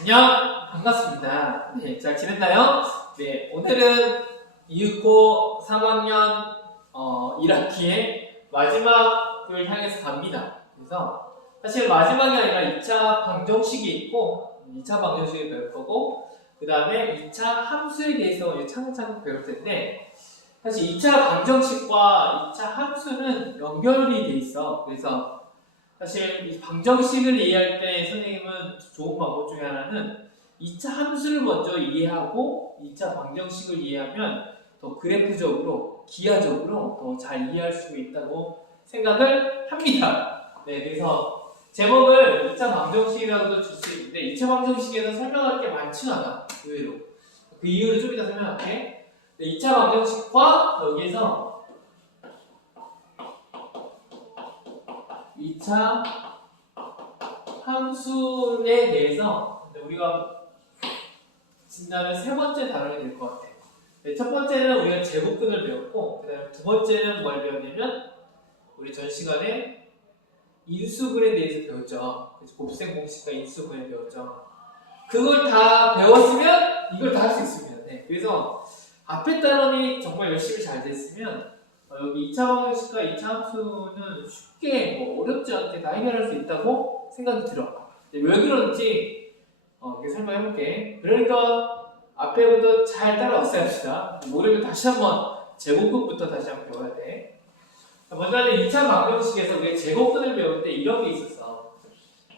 안녕, 반갑습니다. 네, 잘 지냈나요? 네, 오늘은 이윽고 3학년 1학기의 마지막을 향해서 갑니다. 그래서 사실 마지막이 아니라 2차 방정식이 있고 2차 방정식을 배울 거고 그 다음에 2차 함수에 대해서 이제 차근차근 배울 텐데 사실 2차 방정식과 2차 함수는 연결이 돼 있어. 그래서 사실 이 방정식을 이해할 때 선생님은 좋은 방법 중에 하나는 2차 함수를 먼저 이해하고 2차 방정식을 이해하면 더 그래프적으로, 기하적으로 더 잘 이해할 수 있다고 생각을 합니다. 네, 그래서 제목을 2차 방정식이라고도 줄 수 있는데 2차 방정식에서 설명할 게 많지는 않아, 의외로. 그 이유를 좀 이따 설명할게. 네, 2차 방정식과 여기에서 2차 함수에 대해서 우리가 진단을 세 번째 다루게 될 것 같아요. 네, 첫 번째는 우리가 제곱근을 배웠고, 그 다음에 두 번째는 뭘 배웠냐면, 우리 전 시간에 인수분해에 대해서 배웠죠. 그래서 곱셈 공식과 인수분해 배웠죠. 그걸 다 배웠으면 이걸 다 할 수 있습니다. 네, 그래서 앞에 단원이 정말 열심히 잘 됐으면 여기 2차 방정식과 2차 함수는 쉽게 어렵지 않게 다 해결할 수 있다고 생각이 들어. 왜 그런지 이렇게 설명해볼게. 그러니까 앞에부터 잘 따라왔어야 합시다. 모르면 다시 한번 제곱근부터 다시 한번 배워야 돼. 먼저는 2차 방정식에서 우리가 제곱근을 배울 때 이런 게 있었어.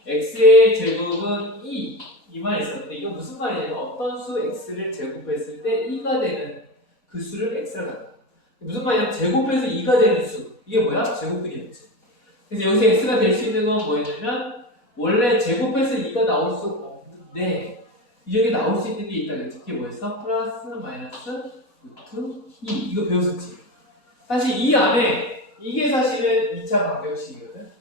x의 제곱은 2 이만 있었는데 이건 무슨 말이냐면 어떤 수 x를 제곱했을 때 2가 되는 그 수를 x라고 한다. 무슨 말이냐면 제곱해서 2가 되는 수. 이게 뭐야? 제곱근이었지. 그래서 여기서 x가 될 수 있는 건 뭐였냐면 원래 제곱해서 2가 나올 수 없는데 여기 나올 수 있는 게 있다 그랬지. 그게 뭐였어? 플러스 마이너스 루트 2. 이거 배웠었지. 사실 이 안에 이게 사실은 2차 방정식이거든.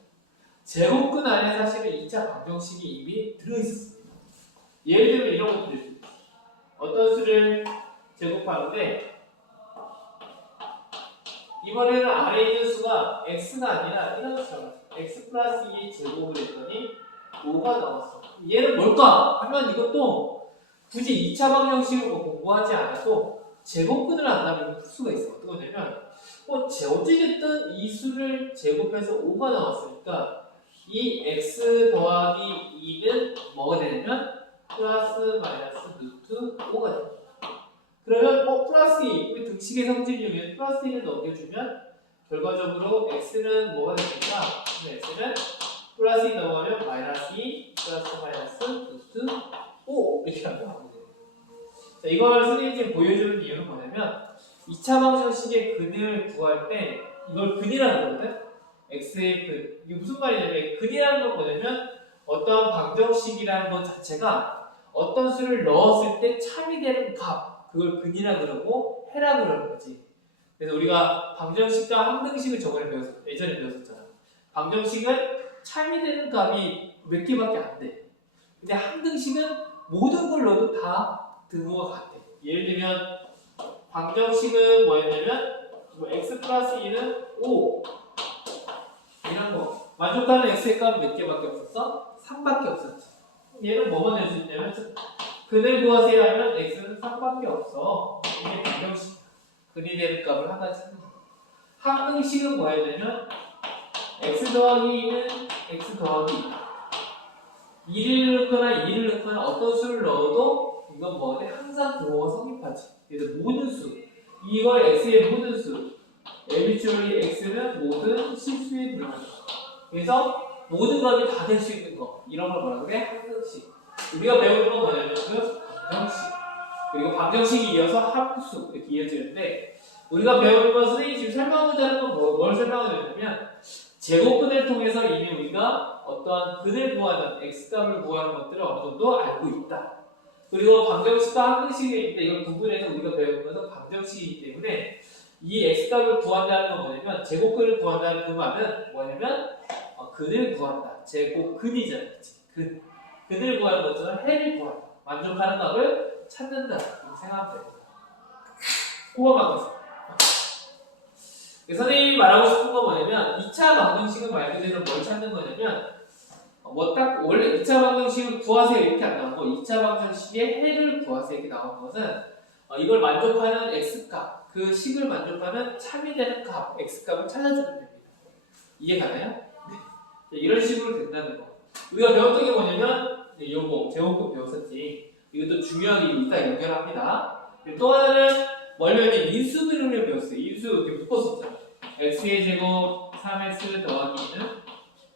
제곱근 안에 사실은 2차 방정식이 이미 들어있었습니다. 예를 들면 이런 것도 있어요. 어떤 수를 제곱하는데 이번에는 아래에 있는 수가 x가 아니라 이런 수잖아. x 플러스 2의 제곱을 했더니 5가 나왔어. 얘는 뭘까? 하면 이것도 굳이 2차 방정식으로 공부하지 않아도 제곱근을 안다면 풀 수가 있어. 어떤 거냐면 어찌됐든 이 수를 제곱해서 5가 나왔으니까 이 x 더하기 2는 뭐가 되냐면 플러스 마이너스 루트 5가 됩니다. 그러면 플러스 2, 우리 등식의 성질이면 플러스 2를 넘겨주면 결과적으로 x는 뭐가 됩니까? x는 플러스 2 넘어가면 마이너스 2 플러스 마이너스 루트 5 이렇게 하면 돼요. 자, 이걸 선생님이 지금 보여주는 이유는 뭐냐면 2차 방정식의 근을 구할 때 이걸 근이라는 거거든? x의 근. 이게 무슨 말이냐면 근이라는 건 뭐냐면 어떤 방정식이라는 것 자체가 어떤 수를 넣었을 때 참이되는 값 그걸 근이라 그러고 해라 그러는 거지. 그래서 우리가 방정식과 항등식을 예전에 배웠었잖아. 방정식은 참이되는 값이 몇 개밖에 안 돼. 근데 항등식은 모든 걸 넣어도 다 등호가 같아. 예를 들면 방정식은 뭐였냐면 x 플러스 2는 5 이런 거 만족하는 x의 값은 몇 개밖에 없었어? 3밖에 없었지. 얘는 뭐만 낼 수 있냐면 근을 구하세요 하면 x는 3밖에 없어. 이게 방정식 근이 되는 값을 하나 찾는 거야. 항등식은 뭐였냐면 x 더하기 2는 x 더하기 2를 넣거나 2를 넣거나 어떤 수를 넣어도 이건 뭐래? 항상 등호가 성립하지. 그래서 모든 수 이걸 x의 모든 수 arbitrary x는 모든 실수에 들어간다. 그래서 모든 값이 다 될 수 있는 거 이런 걸 뭐라 그래? 항등식. 우리가 배우는 건 뭐냐면 방정식 그리고 방정식이 이어서 함수 이렇게 이어지는데 우리가 배우는 건 선생님이 지금 설명하고자 하는 건 뭘 설명하냐면 제곱근을 통해서 이미 우리가 어떠한 근을 구하는 x값을 구하는 것들을 어느 정도 알고 있다. 그리고 방정식과 항등식이 있는데 이걸 구분해서 우리가 배우는 것은 방정식이기 때문에 이 x값을 구한다는 건 뭐냐면 제곱근을 구한다는 그 말은 뭐냐면 근을 구한다. 제곱근이잖아. 근을 구하는 것처럼 해를 구한다. 만족하는 값을 찾는다. 이렇게 생각하면 됩니다. 그거만 보세요. 선생님이 말하고 싶은 건 뭐냐면 2차 방정식은 말 그대로 뭘 찾는 거냐면 뭐 딱 원래 2차 방정식을 구하세요 이렇게 안 나오고 2차 방정식의 해를 구하세요 이렇게 나온 것은 이걸 만족하는 x값, 그 식을 만족하는 참이 되는 값, x값을 찾아주면 됩니다. 이해가나요? 네. 이런 식으로 된다는 거. 우리가 배웠던 게 뭐냐면 요거 제곱근 배웠었지. 이것도 중요하게 이따 연결합니다. 또 하나는 원래는 인수분해를 배웠어요. 인수 이렇게 묶었었잖아. x의 제곱 3x 더하기 2는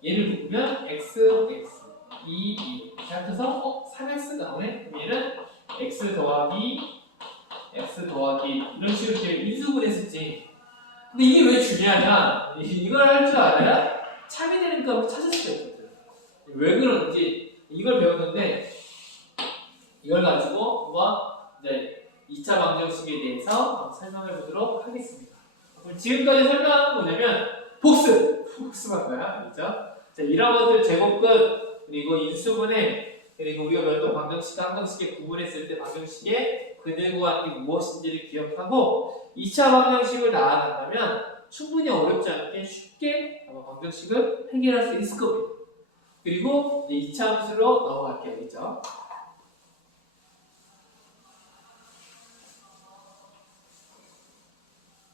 얘를 묶으면 x, x, 2 생각해서 3x 나오네? 그럼 얘는 x 더하기 이런 식으로 이렇게 인수분해했었지. 근데 이게 왜 중요하냐? 이걸 할 줄 알아야 참이 되는 값을 찾을 수가 있거든. 왜 그런지 이걸 배웠는데 이걸 가지고 이제 2차 방정식에 대해서 설명해 보도록 하겠습니다. 그럼 지금까지 설명한 건 뭐냐면 복습한 거야. 그렇죠? 자, 이런 것들 제곱근 그리고 인수분해 그리고 우리가 배웠던 방정식 항정식에 구분했을 때 방정식의 근을 구하는 게 무엇인지를 기억하고 2차 방정식을 나아간다면 충분히 어렵지 않게 쉽게 방정식을 해결할 수 있을 겁니다. 그리고 이제 2차 함수로 넘어갈게요. 그렇죠?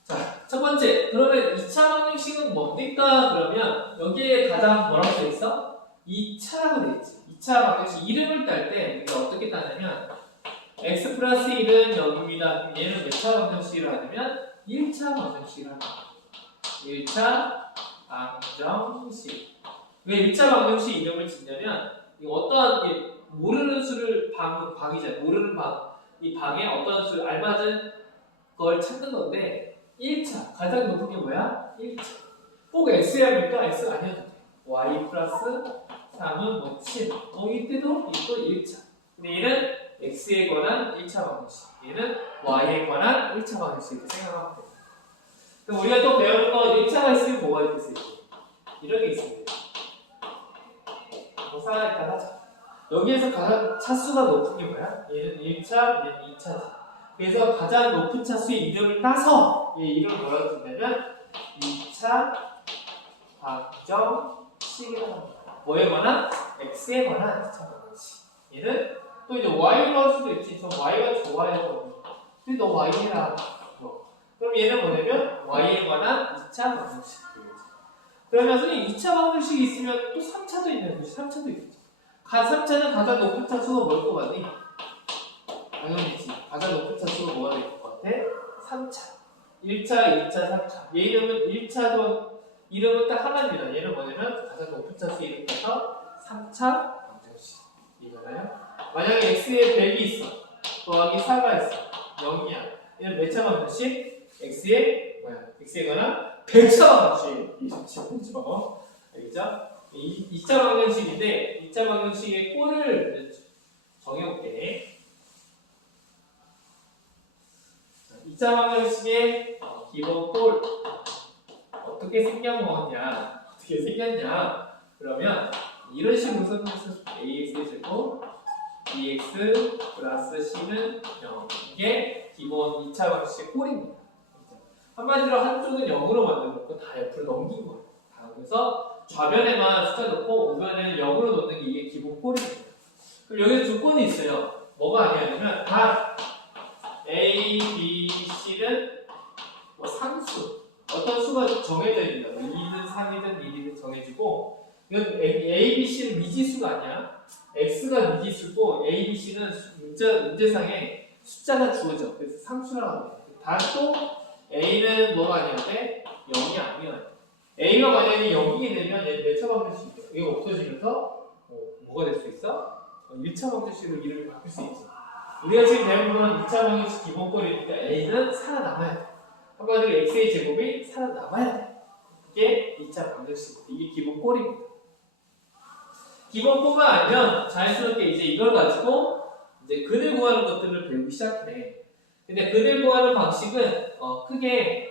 자, 첫 번째. 그러면 2차 방정식은 뭡니까? 그러면 여기에 가장 뭐라고 써 있어? 2차라고 돼 있지. 2차 방정식 이름을 딸 때 우리가 어떻게 따냐면 x 플러스 1은 0입니다. 그럼 얘는 몇 차 방정식이라 하냐면 1차 방정식이라 합니다. 1차 방정식. 왜 1차 방정식 이름을 짓냐면 어떠한 게 모르는 수를 방이잖아요. 모르는 방. 이 방에 어떤 수를 알맞은 걸 찾는 건데 1차 가장 높은 게 뭐야? 1차. 꼭 x야 합니까? x 아니어도 돼. y 플러스 3은 뭐 7. 이때도 이거 1차. 근데 얘는 x에 관한 1차 방정식. 얘는 y에 관한 1차 방정식 이렇게 생각하면 됩니다. 그럼 우리가 또 배우는 거 1차가 있으면 뭐가 있겠어요? 이런 게 있어요. 일단 하자. 여기에서 가장 차수가 높은 게 뭐야? 얘는 1차, 얘는 2차지. 그래서 가장 높은 차수의 이름을 따서 얘 이름을 뭐라고 부르냐면 2차 방정식이라고 합니다. 뭐에 관한? x에 관한 2차 방정식. 얘는 또 이제 y로 할 수도 있지. 저 y가 좋아요. 근데 너 y 해라. 그럼 얘는 뭐냐면 y에 관한 2차 방정식. 그러면 선생님 2차 방정식이 있으면 또 3차도 있는 거지. 3차도 있겠지. 3차는 가장 높은 차수가 뭘 것 같니? 당연히지. 가장 높은 차수가 뭐가 될 것 같아? 3차. 1차, 2차, 3차. 얘 이름은 1차도 이름은 딱 하나입니다. 얘는 뭐냐면 가장 높은 차수 이름 따서 3차 방정식. 이거나요? 만약에 x에 100이 있어. 더하기 4가 있어. 0이야. 얘는 몇 차 방정식? x에 관한 100차 방정식. 이죠. 알겠죠? 2차 방정식인데 2차 방정식의 꼴을 정해볼게. 2차 방정식의 기본 꼴 어떻게 생겼냐? 그러면 이런 식으로 써주면서 ax의 제곱 bx 플러스 c는 0 이게 기본 2차 방정식의 꼴입니다. 한마디로 한쪽은 0으로 만들어놓고 다 옆으로 넘긴 거예요. 그래서 좌변에만 숫자 넣고 우변에는 0으로 넣는 게 이게 기본 꼴입니다. 그럼 여기서 조건이 있어요. 뭐가 아니냐면 단 A, B, C는 뭐 상수 어떤 수가 정해져 있는 거야. 2든 3이든 1이든 정해지고 이건 A, B, C는 미지수가 아니야. X가 미지수고 A, B, C는 문제상에 숫자가 주어져. 그래서 상수라고 합니다. 단 또 A는 뭐가 아니어야 돼? 0이 아니어야 돼. A가 만약에 0이 되면 얘는 몇 차 방정식이야? 이거 없어지면서 뭐가 될 수 있어? 1차 방정식으로 이름이 바뀔 수 있지. 우리가 지금 배운 거는 2차 방정식 기본꼴이니까 A는 살아남아야 돼. 한마디로 X의 제곱이 살아남아야 돼. 이게 2차 방정식. 이게 기본꼴입니다. 기본꼴만 알면 자연스럽게 이제 이걸 가지고 이제 근을 구하는 것들을 배우기 시작해. 근데 근을 구하는 방식은 크게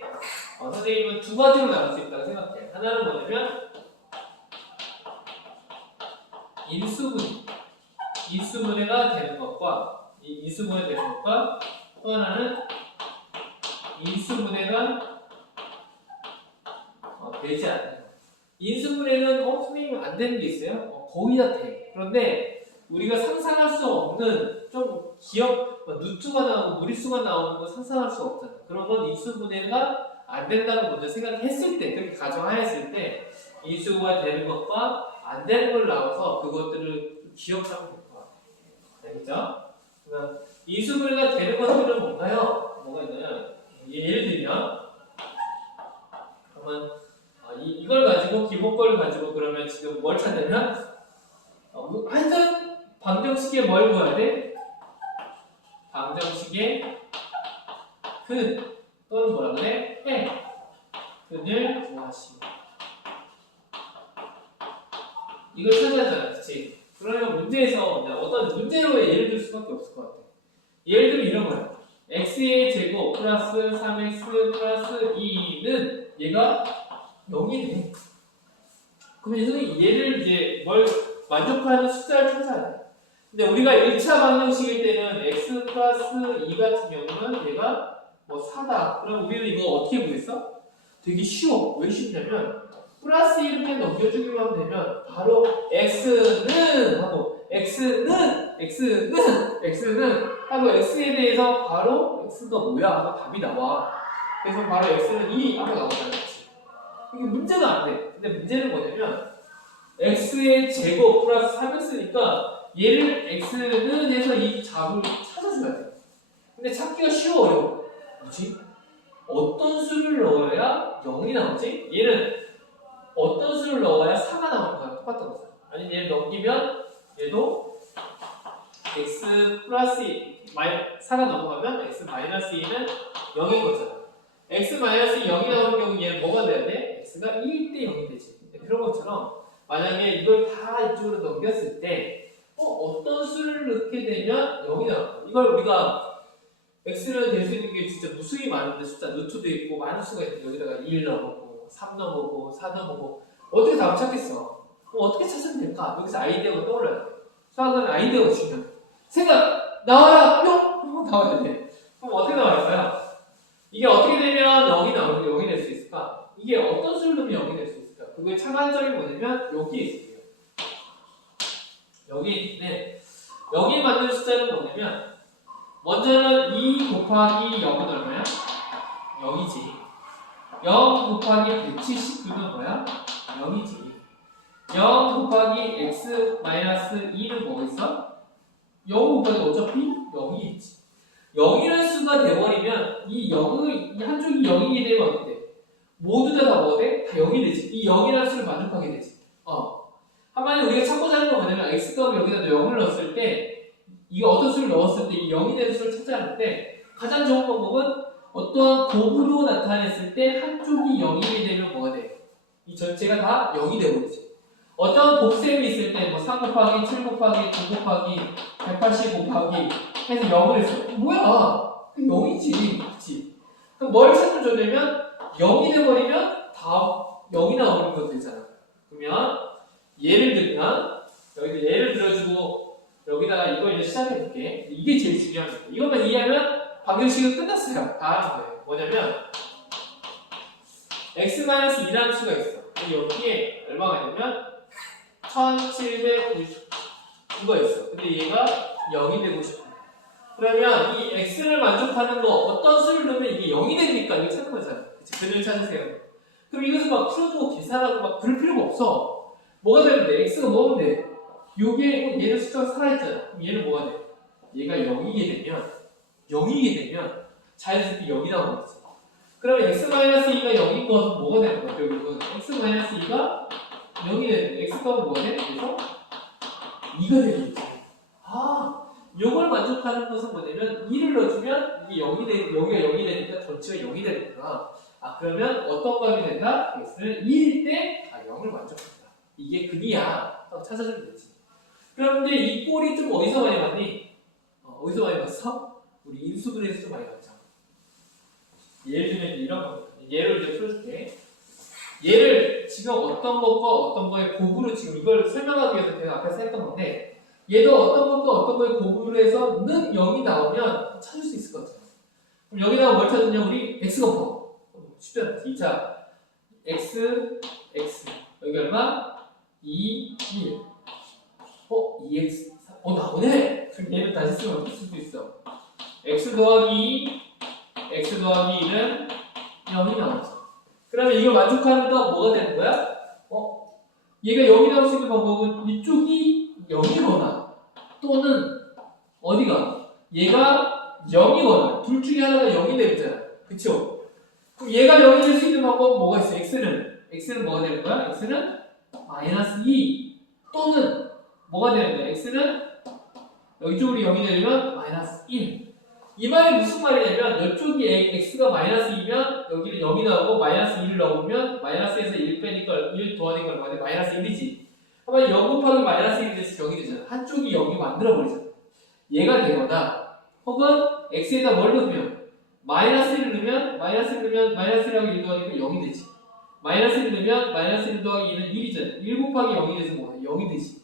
선생님은 두 가지로 나눌 수 있다고 생각해. 하나는 뭐냐면 인수분해가 되는 것과 또 하나는 인수분해가 되지 않는 것. 인수분해는 선생님 안 되는 게 있어요? 거의 다 돼. 그런데 우리가 상상할 수 없는 좀 누트가 나오고 무리수가 나오는 거 상상할 수 없잖아. 그런 건 인수분해가 안 된다고 먼저 생각했을 때, 그렇게 가정하였을 때 인수가 되는 것과 안 되는 걸 나와서 그것들을 기억하면 될 것 같아요. 알겠죠? 그러면 인수분해가 되는 것들은 뭔가요? 뭐가 있나요? 예를 들면 그러면 이걸 가지고 기본 걸 가지고 그러면 지금 뭘 찾냐면 하여튼 방정식에 뭘 구해야 돼? 방정식의 근 또는 뭐라 그래? 해 근을 구하시오. 이걸 찾아야 그치? 그러면 문제에서 어떤 문제로 예를 들 수밖에 없을 것 같아. 예를 들면 이런 거야. x의 제곱 플러스 3x 플러스 2는 얘가 0이네. 그럼 선생님 얘를 이제 뭘 만족하는 숫자를 찾아야 돼. 근데 우리가 1차 방정식일 때는 x 플러스 2 같은 경우는 얘가 뭐 4다. 그럼 우리는 이거 어떻게 구했어? 되게 쉬워. 왜 쉽냐면 플러스 이렇게 넘겨주기만 하면 되면 바로 x는 하고 x는 하고 x에 대해서 바로 x가 뭐야 하고 답이 나와. 그래서 바로 x는 2 하고 나오잖아. 이게 문제가 안 돼. 근데 문제는 뭐냐면 x의 제곱 플러스 3x니까 얘를 x는 해서 이 답을 찾아줘야 돼. 근데 찾기가 쉬워 어려워. 뭐지? 어떤 수를 넣어야 0이 나오지? 얘는 어떤 수를 넣어야 4가 나오는 거야. 똑같은 거잖아. 아니 얘를 넘기면 얘도 x 플러스 4가 넘어가면 x 마이너스 2는 0인 거잖아. x 마이너스 0이 나오는 경우 얘는 뭐가 돼야 돼? x가 1대 0이 되지. 그런 것처럼 만약에 이걸 다 이쪽으로 넘겼을 때 어떤 수를 넣게 되면 0이 나와. 이걸 우리가 x는 될 수 있는 게 진짜 무수히 많은데 숫자 루트도 있고 많은 수가 있는데 여기다가 1 넣어보고 3 넣어보고 4 넣어보고 어떻게 답을 찾겠어? 그럼 어떻게 찾으면 될까? 여기서 아이디어가 떠올라야 돼. 수학은 아이디어가 중요해. 생각! 나와라! 뿅! 나와야 돼. 그럼 어떻게 나와있어요? 이게 어떻게 되면 0이 될 수 있을까? 이게 어떤 수를 넣으면 0이 될 수 있을까? 그거의 차관점이 뭐냐면 여기에 있어요. 여기 있는데 여기 맞는 숫자는 뭐냐면 먼저는 2 곱하기 0은 얼마야? 0이지. 0 곱하기 179는 뭐야? 0이지. 0 곱하기 x 마이너스 2는 뭐겠어? 0 곱하기 어차피 0이 있지. 0이라는 수가 돼버리면 이 한쪽이 0이게 되면 어떻게 돼? 모두 다 뭐가 돼? 다 0이 되지. 이 0이라는 수를 만족하게 되지. 한마디로 우리가 찾고자 하는 건 뭐냐면 x값을 여기다 0을 넣었을 때 이게 어떤 수를 넣었을 때 이 0이 되는 수를 찾아야 하는데 가장 좋은 방법은 어떠한 곱으로 나타냈을 때 한쪽이 0이 되면 뭐가 돼? 이 전체가 다 0이 되버리지. 어떤 곱셈이 있을 때 뭐 3 곱하기 7 곱하기 9 곱하기 180 곱하기 해서 0을 했어. 뭐야? 0이지. 그치? 그럼 뭘 찾으면 좋냐면 0이 돼버리면 다 0이 나오는 거 되잖아. 그러면 예를 들면 여기도 예를 들어주고 여기다가 이걸 이제 시작해볼게. 이게 제일 중요한 거예요. 이것만 이해하면 방정식은 끝났어요. 다 하는 거예요. 뭐냐면 x-2라는 수가 있어. 여기에 얼마가 있냐면 1799가 있어. 근데 얘가 0이 되고 싶어. 그러면 이 x를 만족하는 거 어떤 수를 넣으면 이게 0이 되니까 이거 찾는 거잖아. 그치? 근을 찾으세요. 그럼 이것을 막 풀어주고 계산하고 막 그럴 필요가 없어. 뭐가 되면 돼? x가 뭐면 돼? 요게 얘는 숫자가 살아있잖아. 그럼 얘는 뭐가 돼? 얘가 0이게 되면 자연스럽게 0이 나오는 거지. 그러면 x-2가 0인 것은 뭐가 되는 거야? 결국은 x-2가 0이 되는 거야. x값은 뭐가 돼? 그래서 2가 되는 거지. 요걸 만족하는 것은 뭐냐면 2를 넣어주면 이게 0이 되니까 전체가 0이 되는 거야. 그러면 어떤 값이 된다? x는 2일 때 0을 만족한다. 이게 근이야. 딱 찾아주면 되지. 그런데 이 꼴이 좀 어디서 많이 봤니? 어디서 많이 봤어? 우리 인수분해에서 좀 많이 봤죠. 예를 들면 이런 거. 예를 이제 풀어줄게. 얘를 지금 어떤 것과 어떤 거의 곱으로 지금 이걸 설명하기 위해서 제가 앞에서 했던 건데 얘도 어떤 것과 어떤 거의 곱으로 해서 는 0이 나오면 찾을 수 있을 것 같아요. 그럼 여기다가 뭘 찾느냐? 우리 x 곱하고 쉽지 않지. 자, x 여기 얼마? 2, 1 2x 나오네. 그럼 얘를 다시 쓰면 어떻게 쓸 수 있어? x 더하기 1은 0이 나왔어. 그러면 이걸 만족하는 거 뭐가 되는 거야? 얘가 0이 나올 수 있는 방법은 이쪽이 0이거나 또는 어디가? 얘가 0이거나 둘 중에 하나가 0이 되잖아. 그쵸? 그럼 얘가 0이 될 수 있는 방법은 뭐가 있어? x는 뭐가 되는 거야? x는 마이너스 2 또는 뭐가 되는 거야? x는 여기 쪽으로 0이 되면 마이너스 1. 이 말이 무슨 말이냐면 이쪽이 x가 마이너스 2면 여기는 0이 나오고 마이너스 1을 넣으면 마이너스에서 1 빼니까 1 더하니까 얼마냐? 마이너스 1이지. 하면 0 곱하기 마이너스 1이 돼서 0이 되잖아. 한쪽이 0이 만들어버리잖아. 얘가 되거나 혹은 x에다 뭘 넣으면 마이너스 1을 넣으면 마이너스 1하고 1 더하니까 0이 되지. 마이너스 1을 넣으면 마이너스 1 더하기 2는 1이잖아. 1 곱하기 0이 돼서 뭐야? 0이 되지.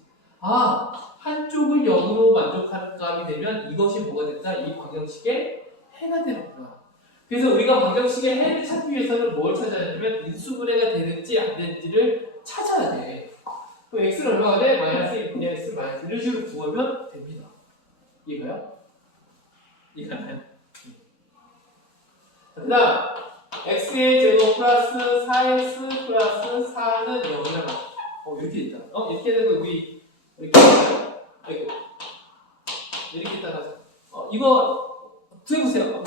한쪽을 0으로 만족하는 값이 되면 이것이 뭐가 된다? 이 방정식의 해가 되는구나. 그래서 우리가 방정식의 해를 찾기 위해서는 뭘 찾아야 되냐면 인수분해가 되는지 안 되는지를 찾아야 돼. 그럼 x는 얼마가 돼? 마이너스 1, 그냥 x 마이너스 1 이런 식으로 구하면 됩니다. 이해가요? 이해가나요? 그 다음 x의 제곱 플러스 4x 플러스 4는 0이라고 이렇게 있다. 이렇게 되고 우리 이렇게 아이고 이렇게 따라서 이거 해보세요.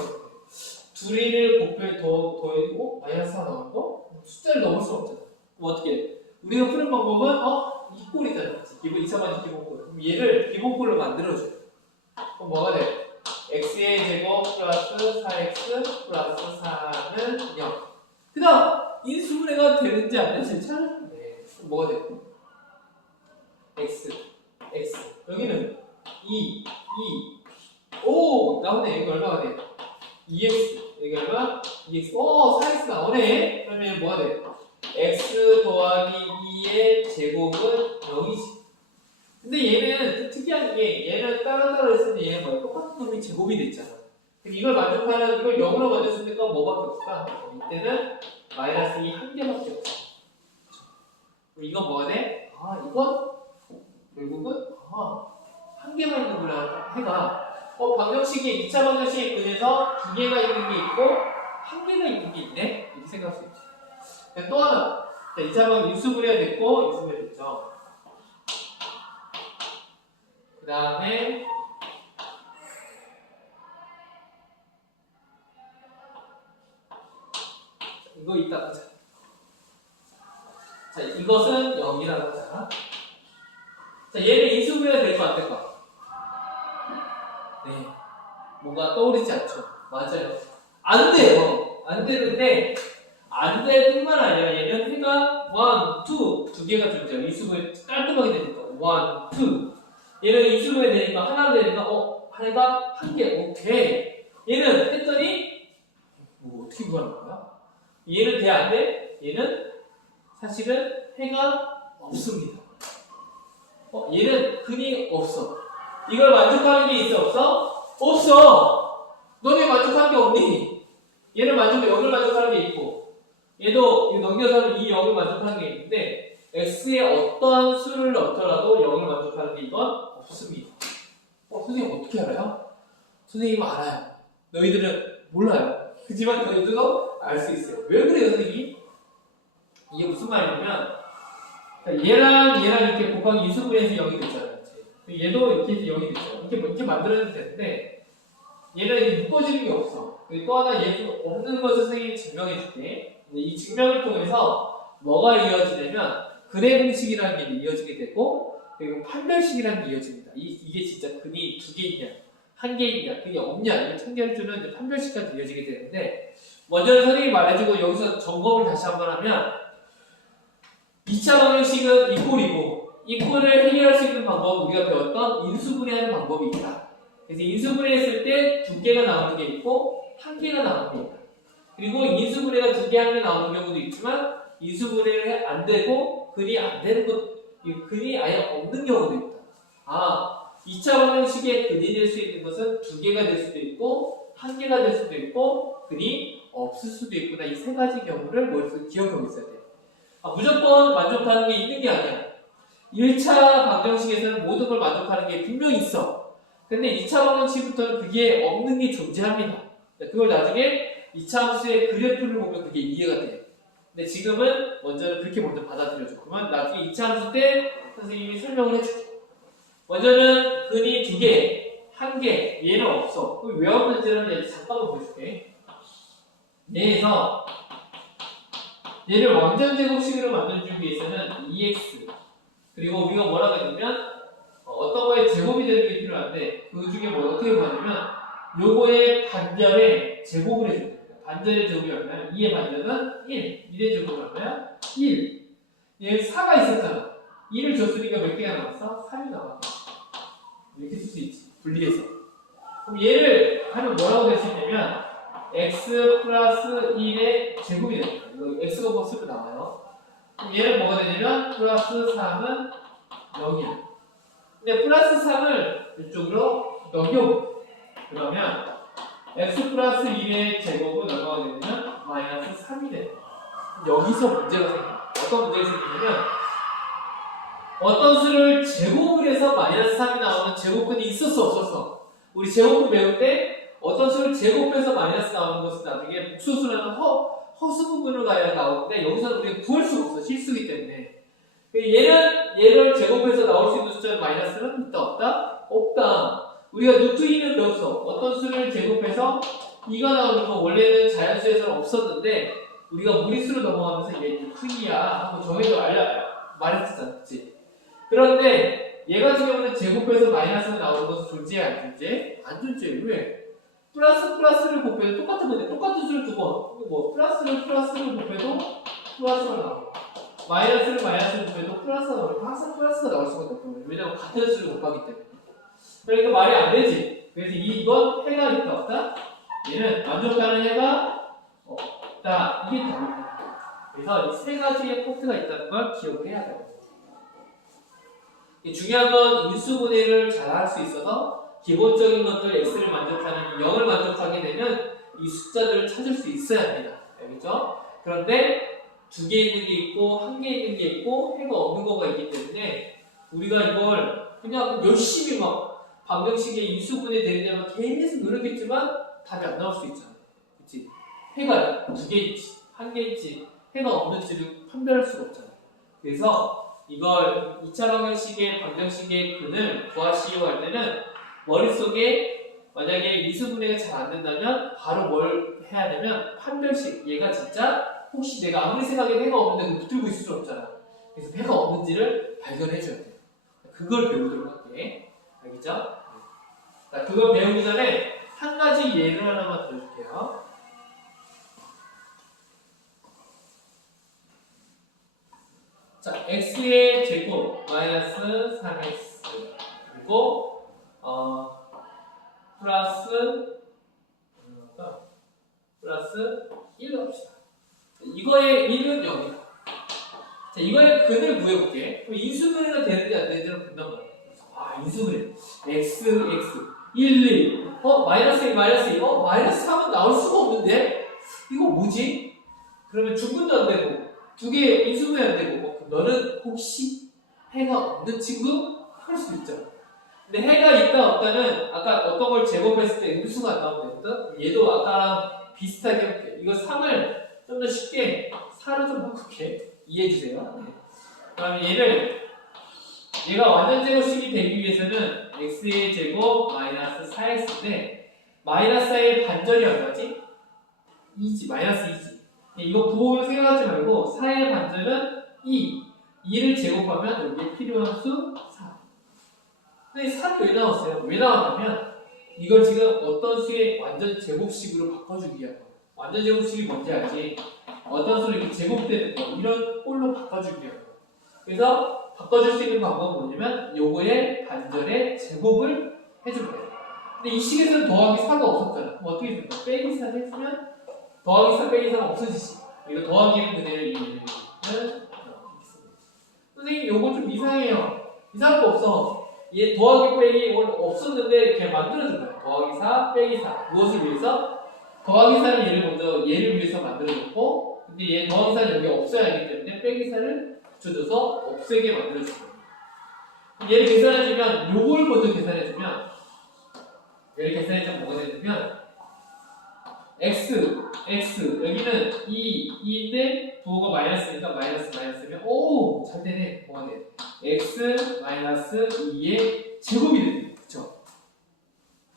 둘이를 곱해 더해주고 마이너스 4 나오는 거 숫자를 넣을 수 없잖아. 그럼 어떻게? 우리가 푸는 방법은 이 꼴이잖아. 기본 2차 반지 기본꼴. 그럼 얘를 기본꼴로 만들어줘. 그럼 뭐가 돼? x의 제곱 플러스 4x 플러스 4는 0. 그 다음 인수분해가 되는지 안 되는지 찾아주면 돼. 그럼 뭐가 돼? x 여기는 2 나오네. 여기 얼마가 돼? 2x 여기 얼마? 2x 4x 나오네. 그러면 뭐가 돼? x 더하기 2의 제곱은 0이지. 근데 얘는 특이한 게 얘는 따로따로 했을 때 얘는 뭐야? 똑같은 놈이 제곱이 됐잖아. 이걸 만족하는 이걸 0으로 만졌으니까 뭐밖에 없을까? 이때는 마이너스 2 한 개밖에 없어. 이건 뭐가 돼? 이건 결국은 한 개만 있는구나. 해가 방정식이 2차 방정식에 근해서 두 개가 있는 게 있고 한 개가 있는 게 있네. 이렇게 생각할 수 있지. 또 하나 2차 방정 인수분해가 됐고 인수분해 됐죠. 그 다음에 이거 이따 하자. 자, 이것은 0이라고 하잖아. 자, 얘는 인수분해가 될까 안 될까? 네. 뭔가 떠오르지 않죠? 맞아요. 안 돼요. 안 되는데, 안 될 뿐만 아니라 얘는 해가 1, 2, 두 개가 존재해요. 인수분해 깔끔하게 되니까. 1, 2. 얘는 인수분해 되니까 하나 되니까, 해가 한 개. 오케이. 얘는 했더니, 어떻게 구하는 거야? 얘는 돼, 안 돼? 얘는 사실은 해가 없습니다. 얘는 근이 없어. 이걸 만족하는 게 있어, 없어? 없어! 너네 만족하는 게 없니? 얘를 여기를 만족하는 게 있고, 얘도 넘겨서는 이 0을 만족하는 게 있는데, x에 어떠한 수를 넣더라도 0을 만족하는 게 이건 없습니다. 선생님 어떻게 알아요? 선생님은 알아요. 너희들은 몰라요. 그지만 너희들도 알 수 있어요. 왜 그래요, 선생님? 이게 무슨 말이냐면, 얘랑 이렇게 곱하기 인수분해해서 0이 됐잖아요. 얘도 이렇게 해서 0이 됐죠. 이렇게 만들어도 되는데, 얘는 이제 묶어지는 게 없어. 또 하나 얘도 없는 것을 선생님이 증명해 줄게. 이 증명을 통해서 뭐가 이어지냐면, 근해 공식이라는 게 이어지게 되고, 그리고 판별식이라는 게 이어집니다. 이게 진짜 근이 두 개 있냐, 한 개 있냐, 그게 없냐, 이걸 청결주는 판별식까지 이어지게 되는데, 먼저 선생님이 말해주고 여기서 점검을 다시 한번 하면, 2차 방정식은 이 꼴을 해결할 수 있는 방법은 우리가 배웠던 인수분해하는 방법이 있다. 그래서 인수분해했을 때 두 개가 나오는 게 있고 한 개가 나오는 게 있다. 그리고 인수분해가 두 개, 한 개 나오는 경우도 있지만 인수분해가 안 되고 근이 안 되는 근이 아예 없는 경우도 있다. 2차 방정식의 근이 될 수 있는 것은 두 개가 될 수도 있고 한 개가 될 수도 있고 근이 없을 수도 있구나. 이 세 가지 경우를 머릿속에 기억하고 있어야 돼. 무조건 만족하는 게 있는 게 아니야. 1차 방정식에서는 모든 걸 만족하는 게 분명히 있어. 근데 2차 방정식부터는 그게 없는 게 존재합니다. 그걸 나중에 2차 함수의 그래프를 보면 그게 이해가 돼. 근데 지금은 그렇게 먼저 받아들여줘. 그러면 나중에 2차 함수 때 선생님이 설명을 해줄게. 먼저는 근이 2개, 1개, 얘는 없어. 왜 없는지는 얘 잠깐만 보여줄게. 얘에서 얘를 완전 제곱식으로 만들어주기 위해서는 2x 그리고 우리가 뭐라고 했냐면 어떤 거에 제곱이 되는 게 필요한데 그 중에 뭐 어떻게 보냐면 요거의 반절에 제곱을 해줘야 됩니다. 반절의 제곱이 얼마야? 2의 반절은 1, 1의 제곱이 얼마야? 1. 얘 4가 있었잖아. 2를 줬으니까 몇 개가 남았어? 3이 남았어. 이렇게 쓸 수 있지. 분리해서. 그럼 얘를 하면 뭐라고 될 수 있냐면 x 플러스 1의 제곱이 됩니다. 이거 x가 뭐 쓰고 나와요. 그럼 얘는 뭐가 되냐면 플러스 3은 0이야. 근데 플러스 3을 이쪽으로 넘겨볼게. 그러면 x 플러스 1의 제곱은 얼마가 되냐면 마이너스 3이 돼. 여기서 문제가 생겨. 어떤 문제가 생기냐면 어떤 수를 제곱을 해서 마이너스 3이 나오는 제곱근이 있었어 없었어? 우리 제곱근 배울 때 어떤 수를 제곱해서 마이너스 나오는 것은 나중에 복소수라는 허수 부분을 가야 나오는데 여기서는 우리가 구할 수가 없어. 실수기 때문에. 얘를 제곱해서 나올 수 있는 숫자는 마이너스는 있다 없다? 없다. 우리가 루트 2는 배웠어. 어떤 수를 제곱해서 2가 나오는 건 원래는 자연수에서는 없었는데 우리가 무리수로 넘어가면서 얘 루트 2야 하고 정해서 말했었잖아. 그치? 그런데 얘 같은 경우는 제곱해서 마이너스가 나오는 것은 존재해 안 존재해? 안 존재해. 왜? 플러스를 곱해도 똑같은 건데 똑같은 수를 두 번. 뭐 플러스를 곱해도 플러스가 나오고 마이너스를 곱해도 플러스가 나오고 항상 플러스가 나올 수밖에 없거든요. 왜냐면 같은 수를 곱하기 때문에. 그러니까 말이 안 되지. 그래서 이건 해가 있다 없다? 얘는 만족하는 해가 없다. 이게 답입니다. 그래서 이 세 가지의 포트가 있다는 걸 기억을 해야 돼요. 중요한 건 인수분해를 잘 할 수 있어서 기본적인 것들 x를 만족하는 0을 만족하게 되면 이 숫자들을 찾을 수 있어야 합니다. 알겠죠? 그런데 2개 있는 게 있고 1개 있는 게 있고 해가 없는 거가 있기 때문에 우리가 이걸 그냥 열심히 막 방정식에 인수분해 되느냐면 계속 노력했지만 답이 안 나올 수 있잖아. 그치? 해가 2개 있지, 1개 있지, 해가 없는지를 판별할 수가 없잖아. 그래서 이걸 2차 방정식의 방정식의 근을 구하시려고 할 때는 머릿속에 만약에 인수분해가 잘 안 된다면 바로 뭘 해야 되면 판별식. 얘가 진짜 혹시 내가 아무리 생각해도 해가 없는데 붙들고 있을 수 없잖아. 그래서 해가 없는지를 발견해줘야 돼요. 그걸 배우도록 할게. 알겠죠? 자, 그걸 배우기 전에 한 가지 예를 하나만 들어줄게요. 자, x의 제곱 마이너스 3x 그리고 플러스 1 합시다. 이거의 1은 0이다. 자, 이거의 근을 구해볼게. 그럼 인수분해가 되는지 안 되는지는 본단 말이야. 인수분해. x, 1, 마이너스 1, 마이너스 2. 마이너스 3은 나올 수가 없는데? 이거 뭐지? 그러면 중근도 안 되고, 2개 인수분해 안 되고, 너는 혹시 해가 없는 친구? 할 수도 있잖아. 근데 해가 있다 없다는 아까 어떤 걸 제곱했을 때 음수가 안 나오면 되거든? 얘도 아까랑 비슷하게 해볼게. 이거 3을 좀 더 쉽게 4로 좀 바꿀게. 이해해주세요. 네. 그럼 얘가 완전 제곱식이 되기 위해서는 x의 제곱 마이너스 4x인데 마이너스 4의 반절이 얼마지? 2지. 마이너스 2지. 이거 부호를 생각하지 말고 4의 반절은 2를 제곱하면 여기에 필요한 수 4. 근데 4이 왜 나왔어요? 왜 나왔냐면 이걸 지금 어떤 수의 완전 제곱식으로 바꿔주기 위한 거예요. 완전 제곱식이 뭔지 알지? 어떤 수를 이렇게 제곱되는 거 이런 꼴로 바꿔주기 위한 거예요. 그래서 바꿔줄 수 있는 방법은 뭐냐면 요거의 반절의 제곱을 해주면 돼요. 근데 이 식에서는 더하기 4가 없었잖아. 그럼 어떻게 될까? 빼기 4를 했으면 더하기 4 빼기 4가 없어지지. 이거 더하기는 그대로 이해는 선생님 요거 좀 이상해요. 이상한 거 없어. 얘 더하기 빼기 원래 없었는데 그냥 만들어준 거야. 더하기 4 빼기 4 무엇을 위해서? 더하기 4를 얘를 위해서 만들어줬고 근데 얘 더하기 4는 여기 없어야 하기 때문에 빼기 4를 붙여줘서 없애게 만들어준 거야. 얘를 계산해주면 요걸 먼저 계산해주면 얘를 계산해주면 뭐가 되냐면 x 여기는 2인데 부호가 마이너스니까 마이너스면 오! 잘 되네. 뭐가 돼? x 마이너스 2의 제곱이 되네. 그쵸?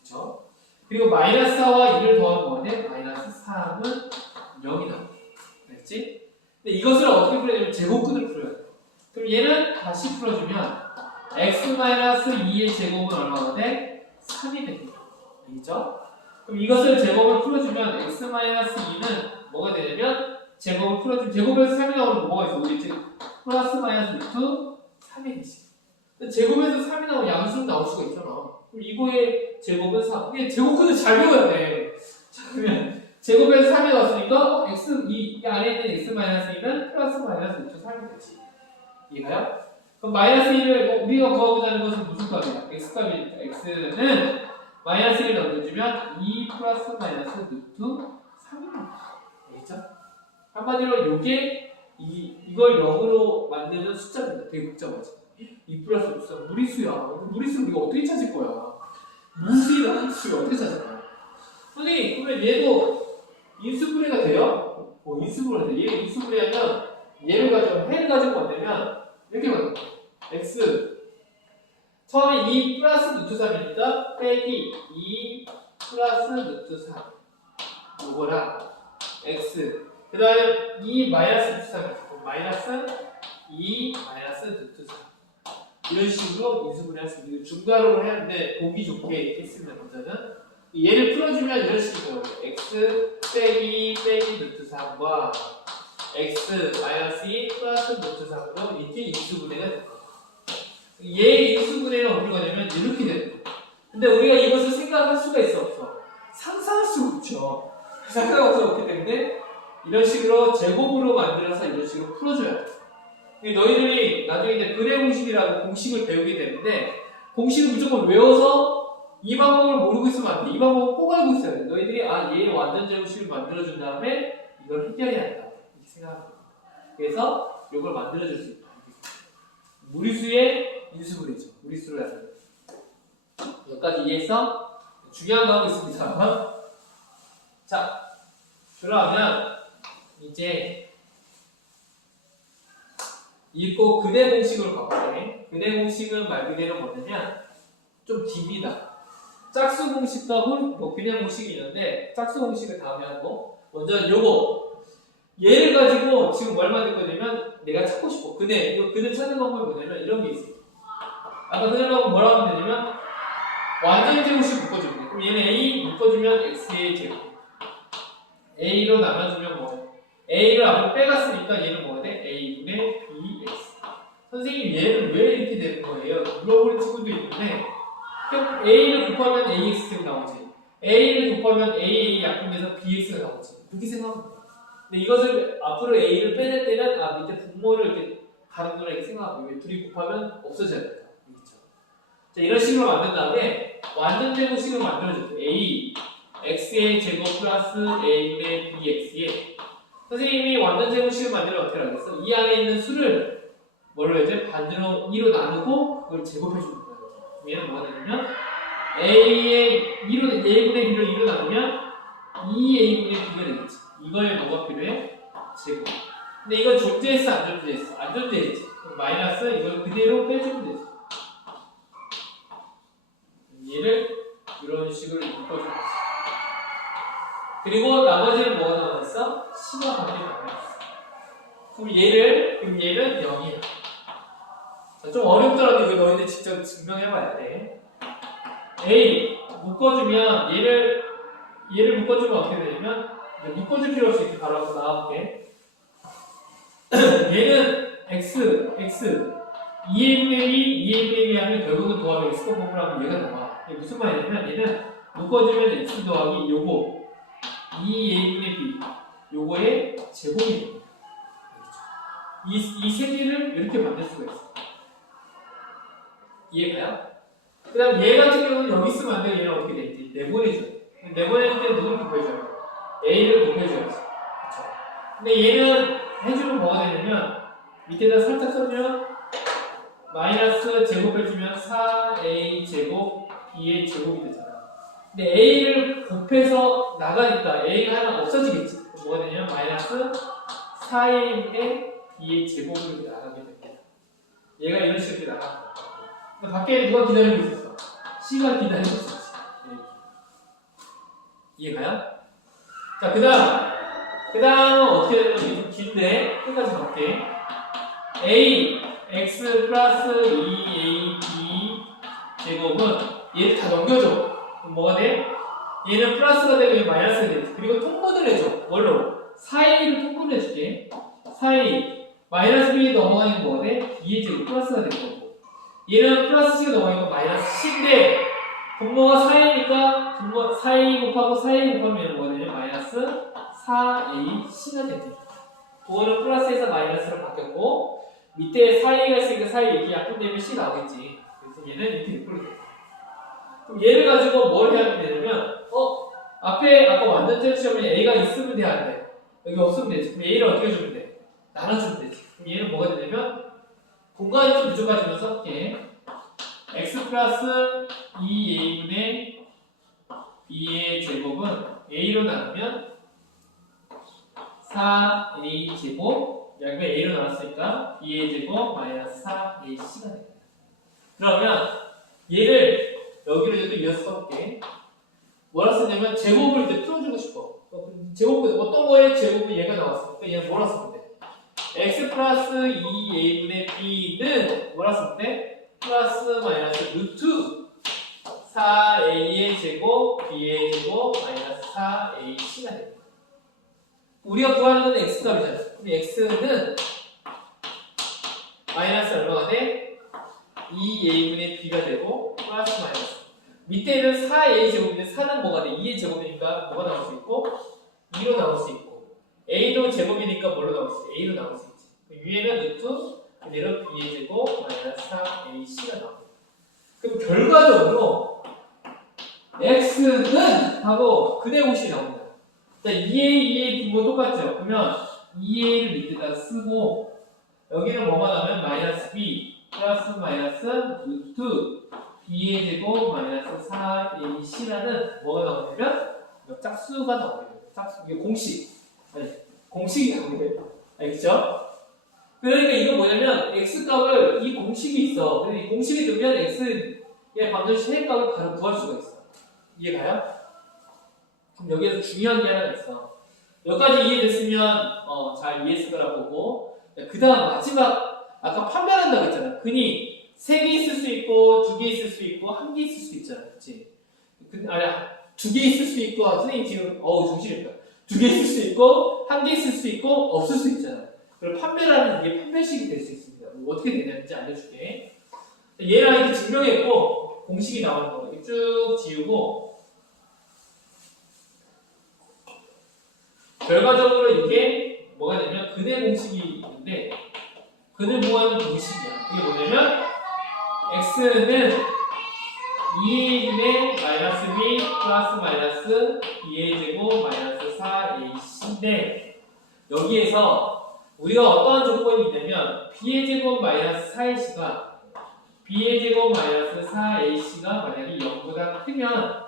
그쵸? 그리고 마이너스 4와 2를 더하면 뭐가 돼? 마이너스 3은 0이 나와. 알겠지? 근데 이것을 어떻게 풀어야 되냐면 제곱근을 풀어야 돼. 그럼 얘는 다시 풀어주면 x-2의 제곱은 얼마가 돼? 3이 됩니다. 알겠죠? 그럼 이것을 제곱을 풀어주면 x-2는 뭐가 되냐면 제곱을 풀어주면 제곱에서 3이 나오면 뭐가 있어? 우리 지금 플러스 마이너스 루트 3이 되지. 제곱에서 3이 나오면 양수로 나올 수가 있잖아. 그럼 이거의 제곱은 3. 이게 제곱근을 잘 배워야 돼. 자, 그러면 제곱에서 3이 나왔으니까 이 안에 있는 x-2는 플러스 마이너스 루트 3이 되지. 이해가요? 그럼 마이너스 1을 우리가 구하고자 하는 것은 무슨 값이야? x값이니까 x는 마이너스 1을 넣어주면 2 플러스 마이너스 루트 3입니다. 알겠죠? 한마디로 요게 이걸 0으로 만드는 숫자입니다. 되게 복잡하지. 2 플러스 루트 3 무리수야. 무리수 우리가 어떻게 찾을 거야? 무수이라는 수를 어떻게 찾아요? 선생님 그러면 얘도 인수분해가 돼요? 인수분해가 돼. 얘 인수분해하면 얘를 가지고 해를 가지고 만들면 이렇게 만들어. x 처음에 2 플러스 루트 3이니까 빼기 2 플러스 루트 3 이거랑 x 그 다음에 2 마이너스 루트 3 마이너스 2 마이너스 루트 3 이런 식으로 인수분해할 수 있는 중괄호로 해야 하는데 보기 좋게 이렇게 했으면 먼저는 얘를 풀어주면 이런 식으로 x 빼기 루트 3과 x 마이너스 2 플러스 루트 3로 이렇게 인수분해가 됩니다. 얘의 인수분해는 어떻게 하냐면 이렇게 되는 거예요. 근데 우리가 이것을 생각할 수가 있어 없어? 상상할 수가 없죠. 상상할 수가 없기 때문에 이런 식으로 제곱으로 만들어서 이런 식으로 풀어줘야 돼. 너희들이 나중에 이제 근해 공식이라고 공식을 배우게 되는데 공식을 무조건 외워서 이 방법을 모르고 있으면 안 돼. 이 방법을 꼭 알고 있어야 돼. 너희들이 얘의 완전 제곱식을 만들어준 다음에 이걸 해결해야 한다. 이렇게 생각합니다. 그래서 이걸 만들어줄 수 있다. 무리수의 인수분해죠. 무리수를 해야 돼. 여기까지 이해했어? 중요한 거 하고 있습니다. 자, 그러면 이제 읽고 근해 공식으로 가볼게. 근해 공식은 말 그대로 뭐냐면 좀 깁니다. 짝수 공식과 근해 공식이 있는데 짝수 공식을 다음에 하고 먼저 요거 얘를 가지고 지금 뭘 만들 거냐면 내가 찾고 싶어. 근해 찾는 방법이 뭐냐면 이런 게 있어요. 아까 근해라고 뭐라고 하면 되냐면 완전 제곱식 묶어주면 돼. 그럼 얘는 A 묶어주면 X의 제곱. A로 나눠주면 뭐 A를 앞으로 빼갔으니까 얘는 뭐가 돼? A분의 BX. 선생님 얘는 왜 이렇게 되는 거예요? 물어보는 친구도 있는데 그럼 A를 곱하면 AX가 나오지. A를 곱하면 AA 약분돼서 BX가 나오지. 그렇게 생각하면 돼요. 근데 이것을 앞으로 A를 빼낼 때는 밑에 분모를 이렇게 다른구나 이렇게 생각하고 왜 둘이 곱하면 없어져야 된다. 그렇죠? 자, 이런 식으로 만든 다음에 완전 제곱식을 만들어줄게요. A x의 제곱 플러스 a분의 bx에 선생님이 완전 제곱식을 만들면 어떻게 하겠어? 이 안에 있는 수를 뭐로 해야지? 반으로 2로 나누고 그걸 제곱해주는 거예요. 얘는 뭐가 되냐면 a의 a분의 b를 2로 나누면 2a분의 b가 되겠지. 이거에 뭐가 필요해? 제곱. 근데 이건 존재했어? 안 존재했어? 안 존재했지. 그럼 마이너스 이걸 그대로 빼주면 되지. 얘를 이런 식으로 묶어주는 거지. 그리고 나머지는 뭐가 남아있어? 심화 관계 남아있어. 그럼 얘는 0이야. 자, 좀 어렵더라도 이거 너희들 직접 증명해봐야 돼. A 묶어주면 얘를 묶어주면 어떻게 되냐면 묶어줄 필요 없이 이렇게 바로 한번 나와볼게. 얘는 x 2a분의 2 하면 결국은 더하면 x가 formul하면 얘가 나와. 이게 무슨 말이냐면 얘는 묶어주면 x 더하기 요거 2a분의 b 요거의 제곱이 됩니다. 이 세 개를 이렇게 만들 수가 있어. 이해가요? 그 다음 얘 같은 경우는 여기 있으면 안 돼. 얘는 어떻게 되지? 내보내줘야 돼. 내보낼 때 누굴 곱해줘야 돼? a를 곱해줘야지. 그쵸? 근데 얘는 해주면 뭐가 되냐면 밑에다 살짝 써주면 마이너스 제곱해주면 4a 제곱 b의 제곱이 되잖아. 근데 a를 곱해서 나가니까 a가 하나 없어지겠지. 그럼 뭐가 되냐면 마이너스 4a분의 b의 제곱으로 이렇게 나가게 됩니다. 얘가 이런 식으로 나가는 거야. 그러니까 밖에 누가 기다리고 있었어? C가 기다리고 있었지. 이해가요? 자, 그 다음은 어떻게 되는 거지? 좀 긴데 끝까지 갈게. a x 플러스 2ab 제곱은 얘를 다 넘겨줘. 그럼 뭐가 돼? 얘는 플러스가 되고 얘는 마이너스가 되지. 그리고 통분을 해줘. 뭘로? 4a를 통분을 해줄게. 4a 마이너스 b 넘어가니까 뭐가 돼? b의 제곱 플러스가 될 거고, 얘는 플러스 c가 넘어가니까 마이너스 c인데 분모가 4a니까 분모 4a 곱하고 4a 곱하면 얘는 뭐가 되냐? 마이너스 4ac가 됩니다. 그거는 플러스에서 마이너스로 바뀌었고, 밑에 4a가 있으니까 4a 이렇게 약분되면 c 나오겠지. 그래서 얘는 이렇게 묶을 돼. 그럼 얘를 가지고 뭘 해야 되냐면, 앞에 아까 완전체 시험에 a가 있으면 돼야 돼. 여기 없으면 되지. 그럼 a를 어떻게 해주면 돼? 나눠주면 되지. 그럼 얘는 뭐가 되냐면, 공간이 좀 부족하지만 써볼게. x 플러스 2a분의 b의 제곱은 a로 나누면 4a 제곱, 여기가 a로 나눴으니까 b의 제곱 마이너스 4ac가 됩니다. 그러면 얘를 여기로 이제 또 이어서 써볼게. 뭐라 썼냐면 제곱을 이제 풀어주고 싶어. 제곱, 어떤 거에 제곱이 얘가 나왔으니까 얘는 뭐라 쓰면 돼? x 플러스 2a분의 b는 뭐라 쓰면 돼? 플러스 마이너스 루트 4a의 제곱 b의 제곱 마이너스 4ac가 됩니다. 우리가 구하는 건 x값이잖아. 그럼 x는 마이너스 얼마가 돼? 2a분의 b가 되고 플러스 마이너스 밑에는 4a 제곱인데 4는 뭐가 돼? 2의 제곱이니까 뭐가 나올 수 있고 2로 나올 수 있고 a도 제곱이니까 뭘로 나올 수 있지? a로 나올 수 있지. 위에는 루트 그대로 b의 제곱 마이너스 4ac가 나옵니다. 그럼 결과적으로 x는 하고 그대 공식이 나옵니다. 자, 2a 분모 똑같죠? 그러면 2a를 밑에다 쓰고 여기는 뭐가 나오면 마이너스 b 플러스 마이너스 루트 b의 제곱 마이너스 4ac라는 뭐가 나오냐면 짝수가 나오게 돼요. 짝수, 이게 공식. 아니, 공식이 나오게 돼요. 알겠죠? 그러니까 이거 뭐냐면 x값을 이 공식이 있어. 근데 이 공식이 넣으면 x의 방정식 해값을 바로 구할 수가 있어. 이해가요? 그럼 여기에서 중요한 게 하나 있어. 여기까지 이해됐으면 잘 이해했을 거라 보고, 그 다음 마지막 아까 판별한다고 했잖아. 근이 3개 있을 수 있고 2개 있을 수 있고 1개 있을 수 있잖아. 그치? 아니야, 2개 있을 수 있고, 선생님 지금 정신이 없다. 2개 있을 수 있고 1개 있을 수 있고 없을 수 있잖아. 그럼 판별하는 이게 판별식이 될 수 있습니다. 어떻게 되는지 알려줄게. 얘랑 이렇게 증명했고 공식이 나오는 거 이렇게 쭉 지우고, 결과적으로 이게 뭐가 되냐면 근의 공식이 있는데 근을 모아하는 공식이야. 이게 뭐냐면 x는 2a분의 마이너스 b 플러스 마이너스 b의 제곱 마이너스 4ac인데 여기에서 우리가 어떠한 조건이 있냐면 b의 제곱 마이너스 4ac가 b의 제곱 마이너스 4ac가 만약에 0보다 크면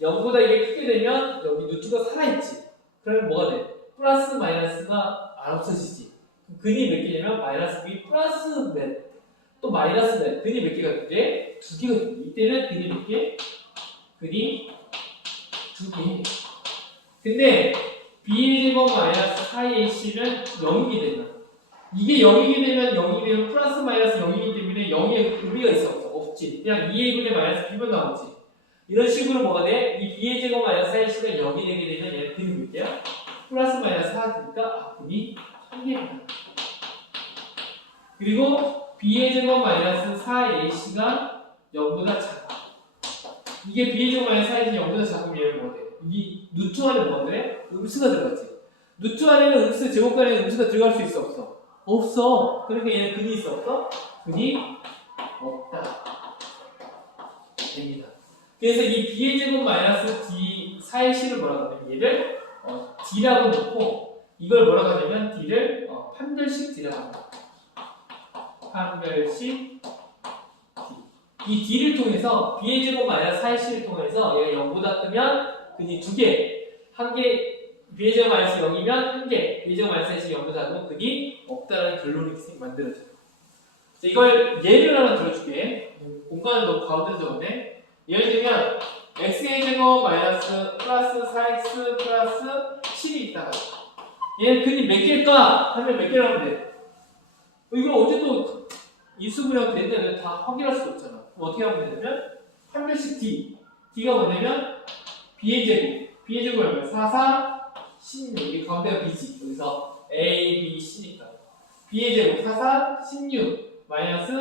0보다 이게 크게 되면 여기 루트가 살아있지. 그러면 뭐가 돼? 플러스 마이너스가 안 없어지지. 근이 몇 개냐면 마이너스 b 플러스 몇, 또 마이너스 몇. 근이 몇 개가 돼? 2개가 돼. 이때는 근이 몇 개? 근이 2개. 근데 b의 제곱 마이너스 4ac는 0이게 되면, 이게 0이게 되면 0이게 되면 플러스 마이너스 0이기 때문에 0의 의미가 있어? 없지. 그냥 2a분의 마이너스 b만 나오지. 이런 식으로 뭐가 돼? 이 b의 제곱 마이너스 4ac가 0이 되게 되면 얘는 근이 몇 개야? 플러스 마이너스 4니까 근이 1개입니다. 그리고 b의 제곱 마이너스 4ac가 0보다 작아. 이게 b의 제곱 마이너스 4ac이 0보다 작으면 얘는 뭐가 돼? 이 루트 안에 뭐가 돼? 음수가 들어갔지. 루트 안에는 음수, 제곱간에는 음수가 들어갈 수 있어? 없어? 없어. 그러니까 얘는 근이 있어? 없어? 근이 없다. 됩니다. 그래서 이 b의 제곱 마이너스 d 4ac를 뭐라고 하냐면 얘를 d라고 놓고 이걸 뭐라고 하냐면 d를 판별식 d라고 합니다. 판별식 이 D를 통해서 B의 제곱 마이너스 4C를 통해서 얘가 0보다 크면 근이 2개, 한 개, B의 제곱 마이너스 0이면 한 개, B의 제곱 마이너스 4이 0보다 작으면 근이 없다라는 결론이 만들어져요. 자, 이걸 예를 하나 들어줄게. 공간을 너무 가운데 적었네. 예를 들면 x의 제곱 마이너스 플러스 4x 플러스 10이 있다. 얘 근이 몇 개일까? 하면 몇 개를 하면 돼? 이걸 어제 또 인수분해가 된다면 다 확인할 수 없잖아. 그럼 어떻게 하면 되냐면 한 별씩 D. D가 뭐냐면 B의 제곱을 하면 4, 4, 16. 이게 가운데가 B지. 여기서 A, B, C니까. B의 제곱 4, 4, 16. 마이너스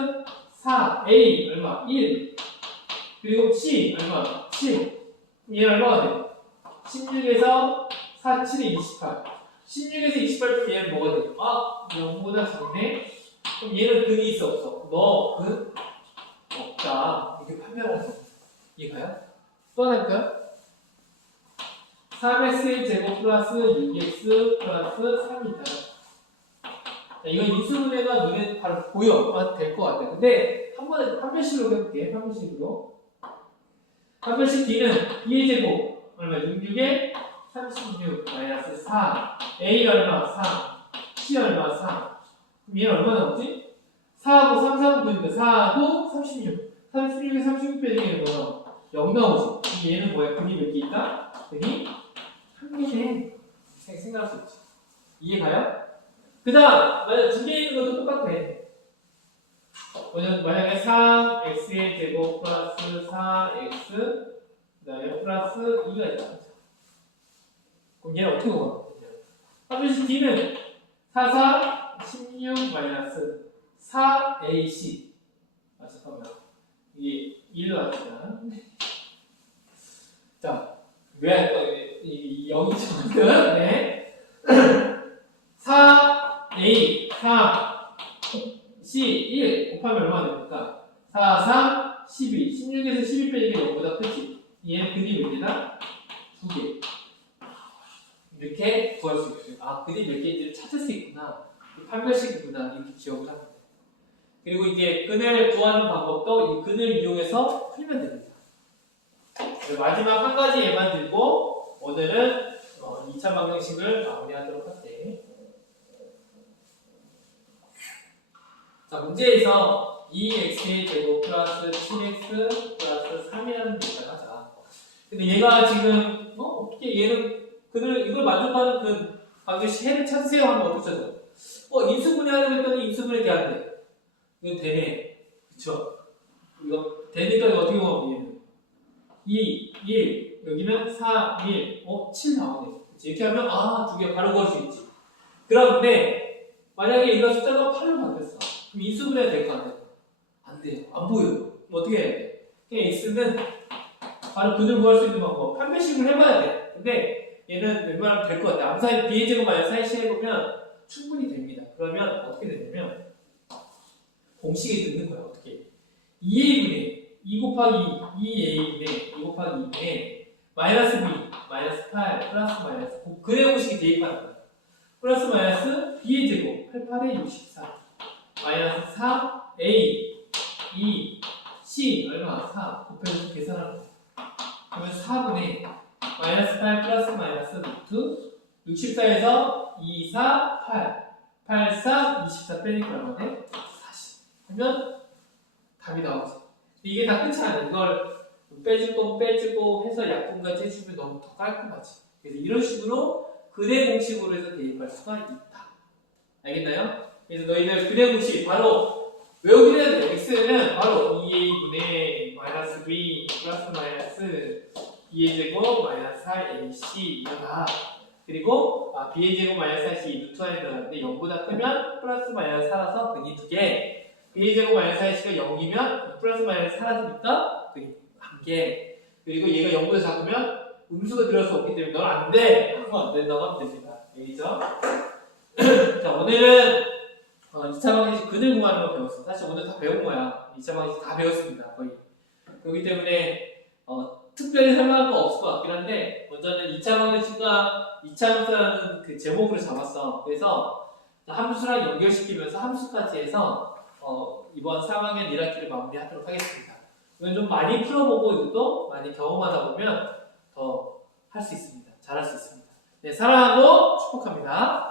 4, A 얼마? 1. 그리고 C 얼마? 7. 얘는 얼마가 돼? 16에서 4, 7에 28. 16에서 28면 얘는 뭐가 돼? 아, 0보다 작네? 그럼 얘는 근이 있어 없어? 너 근? 없다. 이렇게 판명하는 거. 이해가요? 또 하나 할까요? 3x 제곱 플러스 6x 플러스 3이 있다. 이건 인수분해가 눈에 바로 보여. 될 것 같아. 근데 한 별씩으로 해볼게. 한 별씩으로. 한 별씩 D는 B의 제곱 얼마? 66에 36 마이너스 4. A 얼마? 4. C 얼마? 4. 그럼 얘는 얼마 나오지? 4하고 3, 4하고 9니까 4하고 36. 36에 36 빼주기는 뭐야? 0 나오지. 얘는 뭐야? 근이 몇 개 있다? 근이 한 개네. 생각할 수 있지. 이해가요? 그 다음, 만약 두 개 있는 것도 똑같아. 만약에 3x의 제곱 플러스 4x 그 다음에 플러스 2가 있다. 그럼 얘는 어떻게 보면 한 별씩 D는 4, 4, 16 마이너스 4ac. 아, 잠깐만. 이게 1로 하자. 자, 왜 할까? 0이 정도? 네. 4a, 4c, 1 곱하면 얼마나 됩니까? 4, 3, 12. 16에서 12 빼는 게 0보다 크지? 얘는 근이 몇 개다? 2개. 이렇게 구할 수 있어요. 아, 근이 몇 개인지를 찾을 수 있구나. 판별식이구나. 이렇게 기억을 합니다. 그리고 이제 근을 구하는 방법도 이 근을 이용해서 풀면 됩니다. 마지막 한 가지 예만 들고 오늘은 2차 방정식을 마무리하도록 할게. 자, 문제에서 2x의 제곱 플러스 7x 플러스 3이라는 문제를 하자. 근데 얘가 지금 어떻게 얘는 이걸 만족하는 그 방정식 해를 찾으세요 하면 어떻게 찾아? 인수분해하려고 했더니 인수분해 돼야 돼. 이건 되네. 그쵸? 이거 되니까 이거 어떻게 보면 얘는 2, 1, 여기는 4, 1, 7 나오네. 이렇게 하면 두 개 바로 구할 수 있지. 그런데 만약에 이거 숫자가 8로 바뀌었어. 그럼 인수분해가 될까 안 될까? 안 돼요. 안 보여요. 그럼 어떻게 해야 돼? 그냥 x는 바로 근을 구할 수 있는 방법. 판별식을 해봐야 돼. 근데 얘는 웬만하면 될 것 같아. 암사의 b의 제곱 마이너스 4시 해보면 충분히 됩니다. 그러면 어떻게 되냐면 공식에 넣는 거야. 어떻게? 2a분의 2 곱하기 2a분의 2 곱하기 2분의 마이너스 b 마이너스 8 플러스 마이너스 근의 공식에 대입하는 거야. 플러스 마이너스 b의 제곱 88에 64 마이너스 4 a 2 c 얼마? 4 곱해서 계산하는 거야. 그러면 4분의 마이너스 8 플러스 마이너스 루트 64에서 2, 4, 8 8, 4, 24 빼니까 얼마 돼? 40 하면 답이 나오지. 이게 다 끝이 아니야. 이걸 빼주고 해서 약분까지 해주면 너무 더 깔끔하지. 그래서 이런 식으로 근의 공식으로 해서 대입할 수가 있다. 알겠나요? 그래서 너희들 근의 공식 바로 외우긴 해야 돼. x는 바로 2a분의 마이너스 b 플러스 마이너스 2의 제곱 마이너스 4ac 이거다. 그리고 b의 제곱 마이너스 4c 루트 안에 들어가는데 0보다 크면 플러스 마이너스 살아서 근이 2개. b의 제곱 마이너스 4c가 0이면 플러스 마이너스 사라지니까 근이 1개. 그리고 얘가 0보다 작으면 음수가 들어갈 수 없기 때문에 넌 안 돼. 한번 안 된다고 하면 됩니다. 알겠죠? 자, 오늘은 2차 방정식 근을 구하는 거 배웠어. 사실 오늘 다 배운 거야. 2차 방정식 다 배웠습니다. 거의. 그렇기 때문에 특별히 설명할 거 없을 것 같긴 한데 먼저는 2차 방정식과 2차 함수라는 그 제목으로 잡았어. 그래서 함수랑 연결시키면서 함수까지 해서 이번 3학년 1학기를 마무리하도록 하겠습니다. 이건 좀 많이 풀어보고 이것도 많이 경험하다 보면 더 할 수 있습니다. 잘할 수 있습니다. 네, 사랑하고 축복합니다.